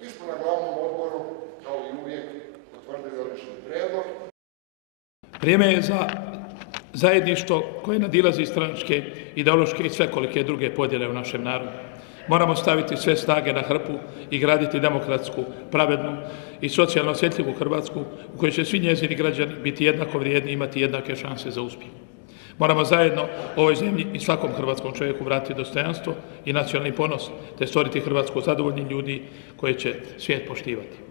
Mi smo na glavnom odboru, kao i uvijek, potvrdili odlični prijedlog. Vrijeme je za zajedništvo koje nadilazi stranačke, ideološke i svekolike druge podjele u našem narodu. Moramo staviti sve snage na hrpu i graditi demokratsku, pravednu i socijalno osjetljivu Hrvatsku u kojoj će svi njezini građani biti jednako vrijedni i imati jednake šanse za uspjeh. Moramo zajedno ovoj zemlji i svakom hrvatskom čovjeku vratiti dostojanstvo i nacionalni ponos, te stvoriti Hrvatsku zadovoljnih ljudi koje će svijet poštivati.